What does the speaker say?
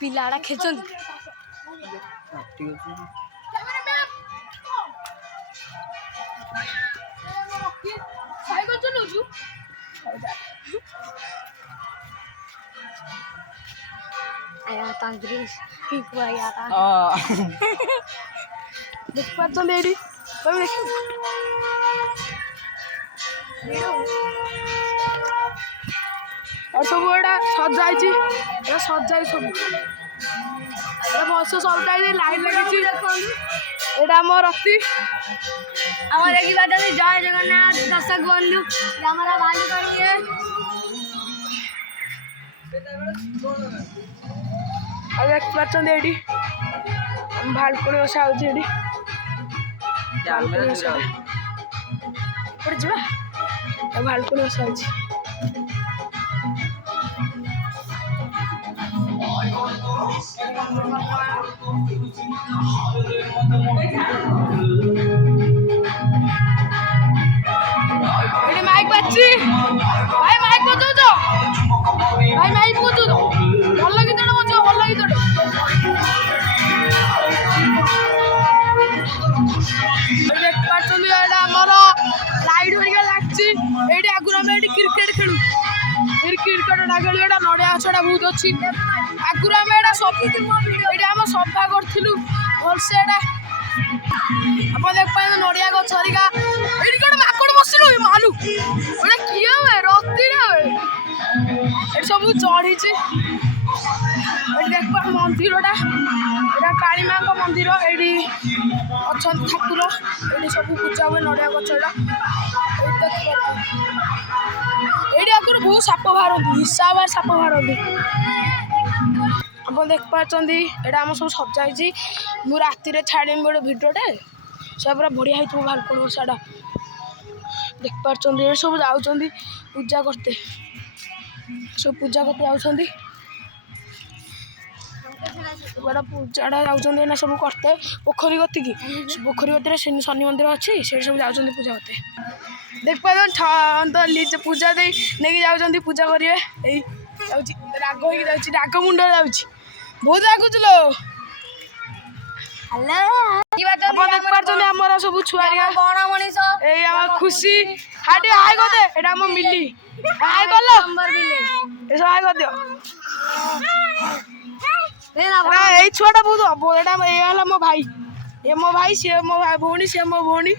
ପିଲାଟା ଖେଚନ୍ତି आया कांग्रेस पिंकू आया देख पार्छन् एडी और सब एटा सजाई सजाई सब बस सजाई लाइन लगी एटा आम रति आम देखा जय जगन्नाथ दर्शक बंधु हमारा भाई करिए देख पार्छन् एडी भालकुणी बसा होती भालकुणी बसा होती माइक बाजी भाई माइक बजाऊ तो भाई माइक बजाऊ तो भल गीत बजाओ भल गीत देख पार्छन् आमर लाइट हरिका लागछि एठी आगुर आम एठी क्रिकेट खेलु क्रिकेट खेलु एटा नड़िया गछटा बहुत अच्छी आगुर आम एटा सब एठी आम सफा करथिलु भलसे एटा आप देख पाए नड़िया गछ हरिका एठी गोटे माकड़ बसिलु मालु एटा किए हुए रति एठी सब चढ़ी देख मंदिरटा एटा काली माँ मंदिर एठी अच्छा ठाकुर ये सब पूजा हुए नड़िया गछटा ये आगुरी बहुत साप बाहर हिसाब साप बाहर आप देख पार्छन् एटा आम सब सजाई मु राति छाड़ी गोटे भिडियोटे सब पूरा बढ़िया हो भालकुणी ओषाटा देख पार्छन् ये सब जाऊँ पूजा करते सब पूजा करते जाऊँ बड़ा पूजाटा जाऊँ सब करते पोखरी गतिकी पोखरी गति शनि मंदिर अच्छी से सब जाऊँ पूजा करते देख पाए पूजा दे नहीं जाऊँ पूजा करेंगे राग हो राग मुंड जाऊँ बहुत रागुच लो देख पार्छन् आमर सब छुआ मनीष खुशी हाटी हाई कर दे आम मिली हाई कर लो सब हाई कर दियो छुआटा बहुत हम ये मो भाई ये मो भाई सी मो भाई भौणी सी मो भौणी।